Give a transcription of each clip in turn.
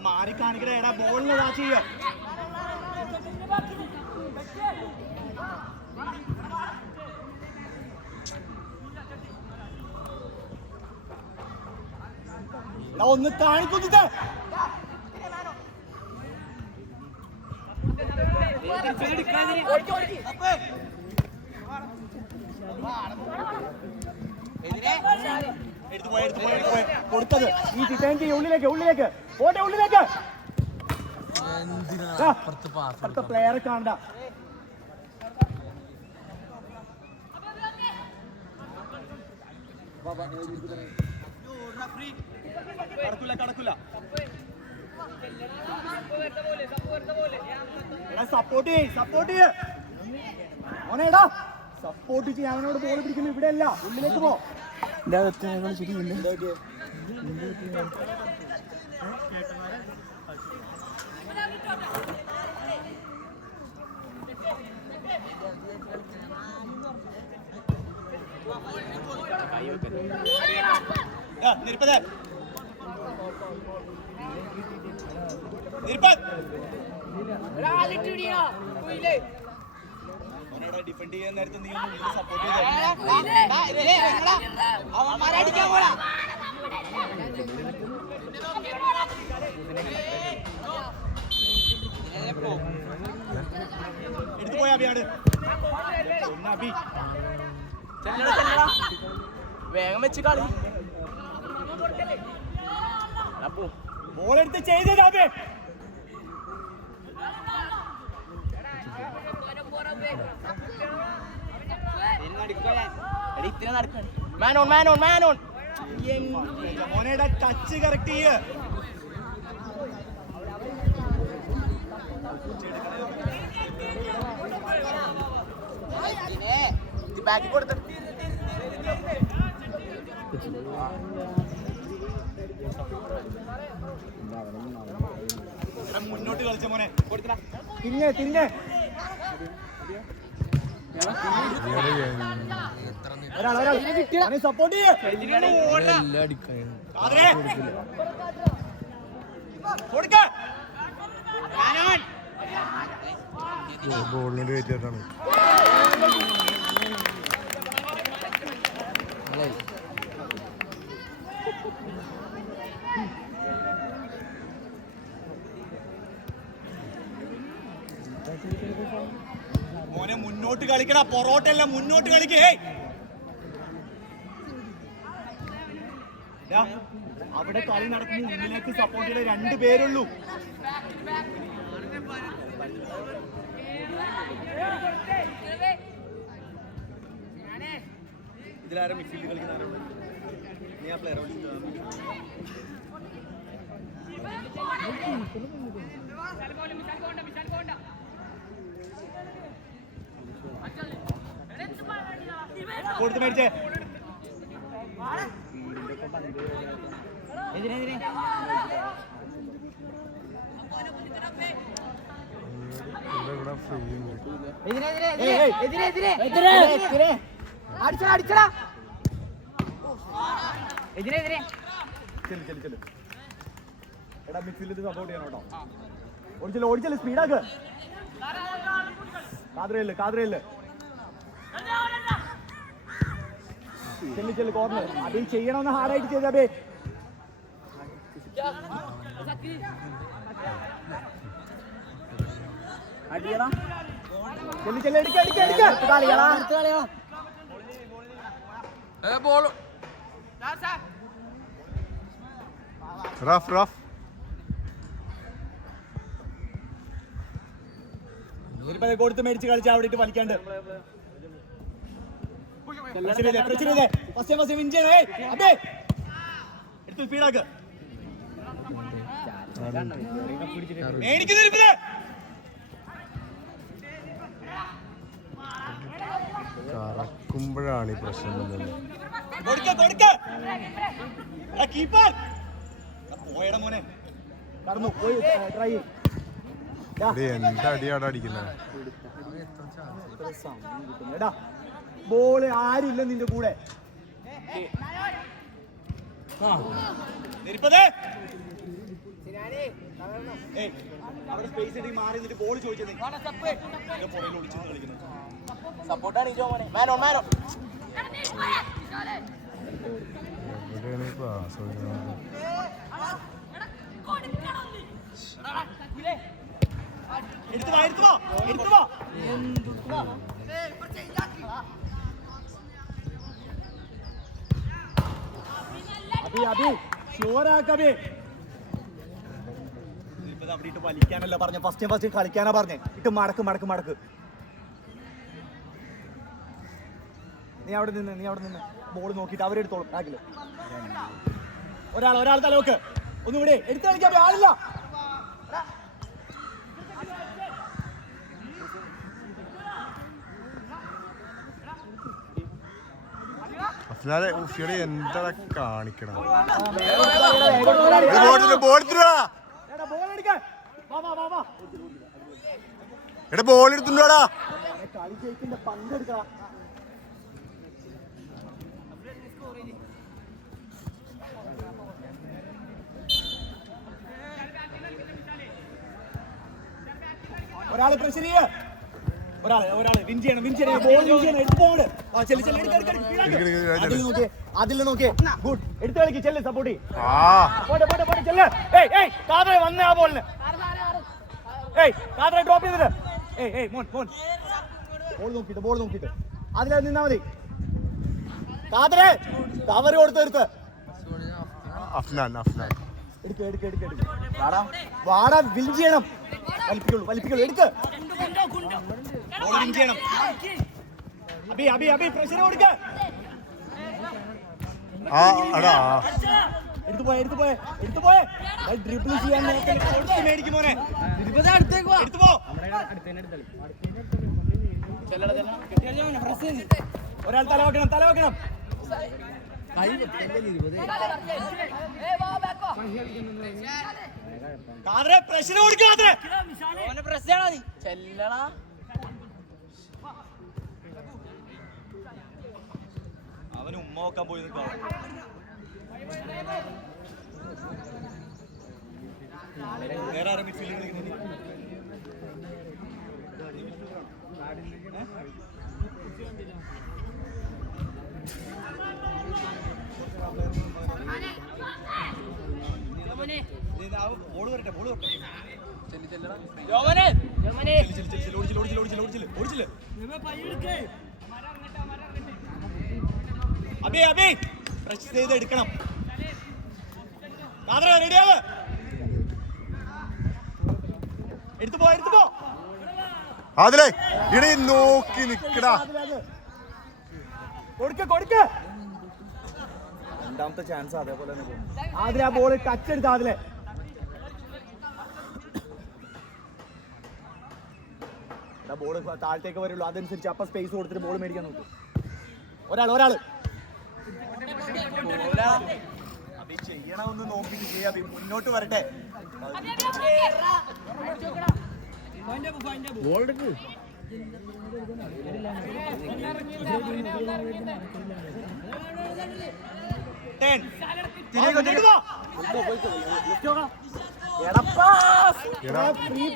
മാറി കാണിക്കണ എടാ ബോളിന് ചെയ്യ ഒന്ന് കാണിക്കുന്നത് കൊടുത്തത് ഈ ചിറ്റാങ്കി ഉള്ളിലേക്ക് പോട്ടെ ഉള്ളിലേക്ക് അടുത്ത പ്ലെയറെ കാണണ്ട കടക്കൂല സപ്പോർട്ട് ഓനേടാ സപ്പോർട്ട് ചെയ്യാൻ അവനോട് ബോൾ പിടിക്കുന്നു ഇവിടെ അല്ല ഉള്ളിലേക്ക് പോ ഡിഫെൻഡ് ചെയ്യാൻ നേരത്തെ നീ സപ്പോർട്ട് എടുത്തു പോയാ അഭിയാണ് വേഗം വെച്ച് കളി ബോളെടുത്ത് ചെയ്തത് അഭി മോനേടാ ടച്ച് കറക്റ്റ് ചെയ്യ ബാക്കി കൊടുത്ത മുന്നോട്ട് കളിച്ച മോനെ തിന്നെ സപ്പോർട്ട് ബോളിനോട് കയറ്റിയിട്ടാണ് മോനെ മുന്നോട്ട് കളിക്കണ പൊറോട്ടല്ല മുന്നോട്ട് കളിക്കേ അവിടെ കളി നടക്കുമ്പോൾ മുന്നിലേക്ക് സപ്പോർട്ട് ചെയ്ത 2 പേരുള്ളൂ ഇതിലാരും മിഡ്ഫീൽഡ് കളിക്കുന്ന നീ ആ പ്ലെയർ കൊടുത്ത് മേടിച്ചേ എടാ മിഡ്ഫീൽഡിൽ സപ്പോർട്ട് ചെയ്യണം കേട്ടോ ഓടിച്ചല്ലേ സ്പീഡാക്ക് കാദ്രയല്ലേ ചെല്ലു കോർണർ അത് ചെയ്യണമെന്ന് ഹാർഡായിട്ട് ചെയ്തേ കൊടുത്ത് മേടിച്ച് കളിച്ചാ അവിടെ വലിക്കാണ്ട് സ്പീഡാക്ക് എടുക്കുമ്പോഴാണ് ഈ പ്രശ്നം വന്നത്. എന്താ അടിയാടാ അടിക്കുന്നത്? ബോള് ആരില്ല നിന്റെ കൂടെ. അവിടെ സ്പേസ് ഇട്ട് മാറി നിന്നിട്ട് ബോൾ ചോദിച്ചത് സപ്പോർട്ടാണ് ഈ ജോമോനെ. മാനോ മാനോ എവിടെയാണ് ഈ ക്ലാസ് വരുന്നത്? വലിക്കാനല്ല പറഞ്ഞ, ഫസ്റ്റ് കളിക്കാനാ പറഞ്ഞേ. ഇട്ട് മടക്ക് മടക്ക് മടക്ക്. നീ അവിടെ നിന്ന് ബോൾ നോക്കിയിട്ട് അവരെടുത്തോളും. ബാക്കില് ഒരാൾ തലവെക്ക്. ഒന്നുകൂടെ എടുത്ത് കളിക്കാൻ ആളില്ല. എന്താ കാണിക്കണം? എടാ ബോൾ എടുത്തുണ്ടോടാ. കളി ജയിക്കിന്റെ പങ്കെടുക്കാം. ഒരാള് പ്രഷർ ചെയ്യ, ഒരാള് വിൻ ചെയ്യണം. അതിൽ നോക്കിയേ. ഗുഡ്. എടുത്ത് കളിക്ക്. ചെല്ല് സപ്പോർട്ട് ചെല്ല്. കാതറെ വന്നേ ആ ബോളിന്. കാതറെ ഡ്രോപ്പ് ചെയ്തിട്ട് മോൻ ബോൾ നോക്കിട്ട് അതിൽ നിന്നാ മതി. കാതറെ കവർ കൊടുത്തെടുത്ത് എടുക്ക്. വാടാ വിൻ ചെയ്യണം. വലിപ്പിക്കുള്ളൂ. എടുക്ക്. വിൻ ചെയ്യണം. അബി പ്രഷർ കൊടുക്ക. എടുത്തു പോയെ. ഡ്രിബിൾ ചെയ്യാൻ മേടിക്കും മോനെ. എടുത്തു പോ. ഒരാൾ തല വെക്കണം. പ്രഷർ കൊടുക്കാതെ അവന് ഉമ്മ നോക്കാൻ പോയി വേറെ ആരും മിഡ്ഫീൽഡിൽ ബോൾ വരട്ടെ. അബി പ്രസ് ചെയ്ത് എടുക്കണം. റെഡിയാവ്. എടുത്തു പോ. അതിലേ ഇടയിൽ നോക്കി നിക്കടാ. കൊടുക്ക. രണ്ടാമത്തെ ചാൻസ് അതേപോലെ തന്നെ പോകും. ആദ്യം ആ ബോൾ ടച്ച് എടുത്ത അതിലെ ബോൾ താഴത്തേക്ക് വരുള്ളൂ. അതനുസരിച്ച് അപ്പൊ സ്പേസ് കൊടുത്തിട്ട് ബോൾ മേടിക്കാൻ നോക്കും. ഒരാള് ചെയ്യണമെന്ന് നോക്കിട്ട് ചെയ്യാം. മുന്നോട്ട് വരട്ടെ.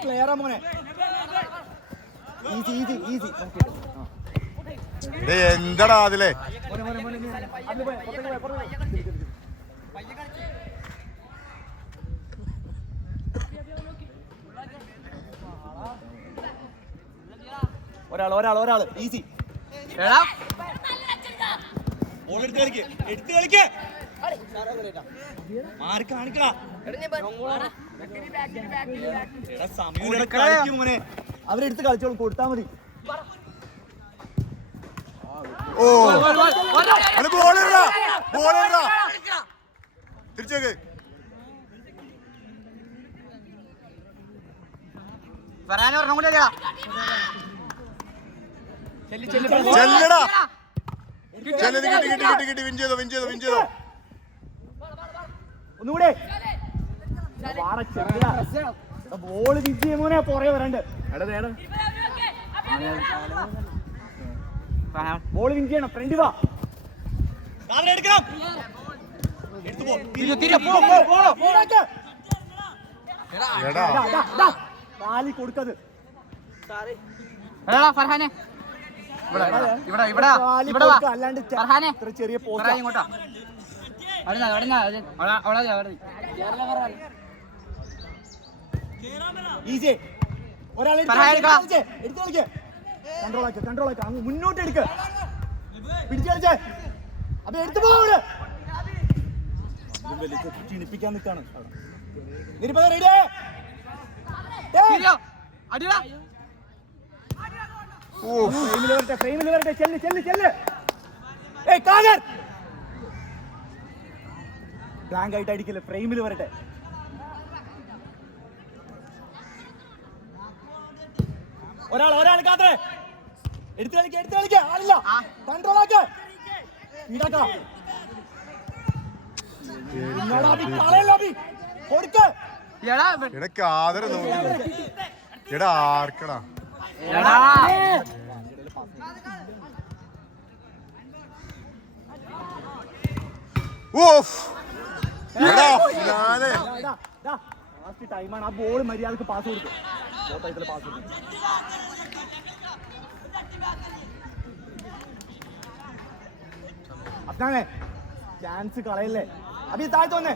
പ്ലെയറാ മോനെ. ഈസി. എന്താടാ അതിലേ? ഒരാള് ഈസി. എടുത്ത് കളിക്ക്. മാറി കാണിക്കടാ. മോനെ അവരെടുത്ത് കളിച്ചോളും. കൊടുത്താ മതി. തിരിച്ചേക്ക്. ചെല്ലടാ. ചെല്ലത് കിട്ടി വിൻ ചെയ്തോ ഒന്നുകൂടെ ബോള് വിജയ മോനെ പുറകെ വരണ്ട് ബോള് വിൻ ചെയ്യണം ഫ്രണ്ട് വാ കാലി കൊടുക്കത് അല്ലാണ്ട് ഇത്ര ചെറിയ പോസ്റ്റ് ഈസി ഒരാളെ കൺട്രോൾ ആക്ക അങ്ങ് മുന്നോട്ട് എടുക്ക പിടിച്ചു കളിച്ചേ അപ്പൊ എടുത്തു പോവള് ക്ഷീണിപ്പിക്കാൻ നിൽക്കാണ് ഫ്രെയിമിൽ വരട്ടെ ചെല്ല് ബ്ലാങ്ക് ആയിട്ട് അടിക്കില്ല ഫ്രെയിമിൽ വരട്ടെ ഒരാൾ കാത്തേ എടുത്തു കളിക്ക ആളില്ല കൺട്രോൾ ആക്ക് കൊടുക്ക് കാതര നോക്കി ആർക്കടാ ടൈമാണ് ആ ബോൾ മര്യാദക്ക് പാസ് കൊടുക്കും അതാണ് ചാൻസ് കളയല്ലേ അബി താഴ്ത്തു വന്നേ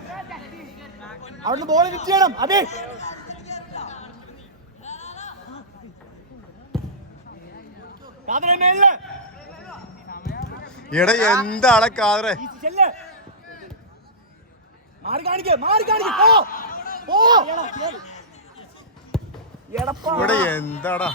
അവിടുന്ന് ബോൾ വിറ്റ് ചെയ്യണം അബി എന്താണ് കാതറെ മാറി കാണിക്ക് ഇവിടെ എന്താടാ